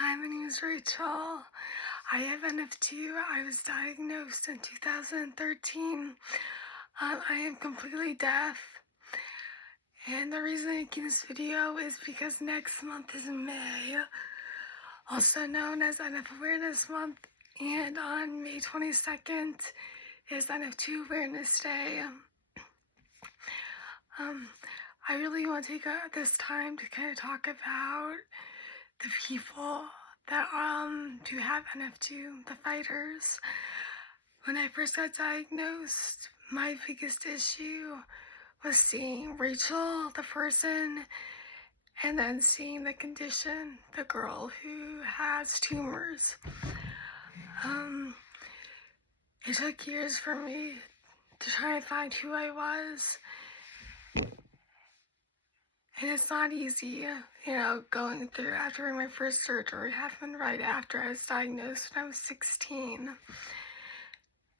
Hi, my name is Rachel. I have NF2. I was diagnosed in 2013. I am completely deaf. And the reason I make this video is because next month is May, also known as NF Awareness Month. And on May 22nd is NF2 Awareness Day. I really want to take this time to kind of talk about the people that do have NF2, the fighters. When I first got diagnosed, my biggest issue was seeing Rachel, the person, and then seeing the condition, the girl who has tumors. It took years for me to try and find who I was. And it's not easy, going through after my first surgery happened right after I was diagnosed when I was 16.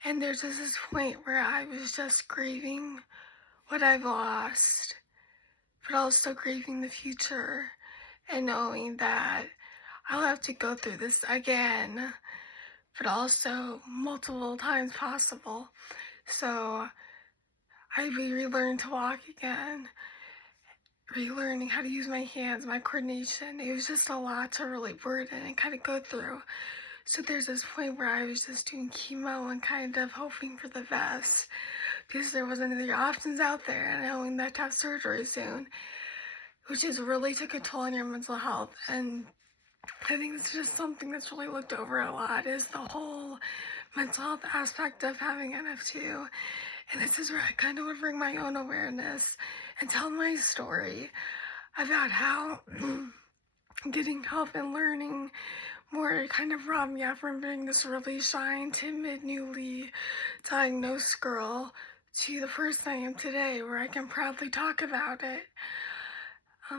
And there's just this point where I was just grieving what I've lost, but also grieving the future and knowing that I'll have to go through this again, but also multiple times possible. So I relearned to walk again, relearning how to use my hands, my coordination. It was just a lot to really burden and kind of go through. So there's this point where I was just doing chemo and kind of hoping for the best because there wasn't any options out there, and knowing that to have surgery soon, which is really took a toll on your mental health. And I think it's just something that's really looked over a lot, is the whole mental health aspect of having NF2. And this is where I kind of would bring my own awareness and tell my story about how getting help and learning more kind of robbed me out from being this really shy, timid, newly diagnosed girl to the person I am today, where I can proudly talk about it.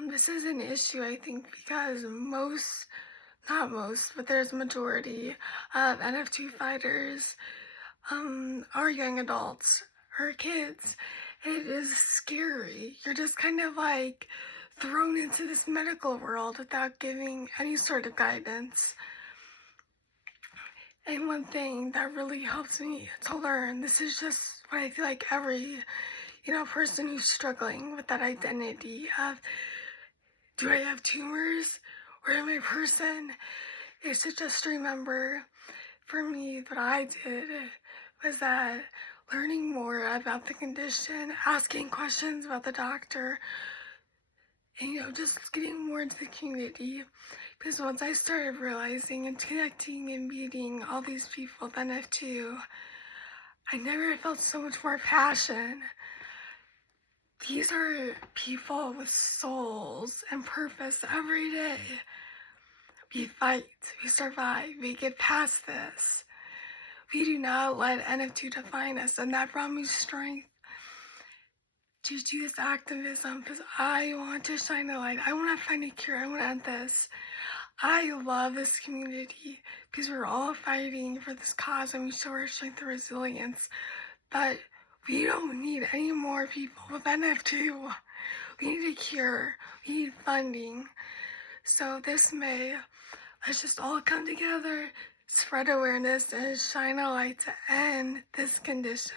This is an issue, I think, because not most, but there's a majority of NF2 fighters are young adults or kids. It is scary. You're just kind of like thrown into this medical world without giving any sort of guidance. And one thing that really helps me to learn, this is just what I feel like every, person who's struggling with that identity of, do I have tumors or am I a person? Is to just remember, for me, what I did was that learning more about the condition, asking questions about the doctor, and just getting more into the community. Because once I started realizing and connecting and meeting all these people with NF2, I never felt so much more passion. These are people with souls and purpose every day. We fight, we survive, we get past this. We do not let NF2 define us, and that brought me strength to do this activism, because I want to shine a light. I want to find a cure. I want to end this. I love this community because we're all fighting for this cause and we show our strength and resilience. But we don't need any more people with NF2. We need a cure. We need funding. So this May, let's just all come together, spread awareness, and shine a light to end this condition.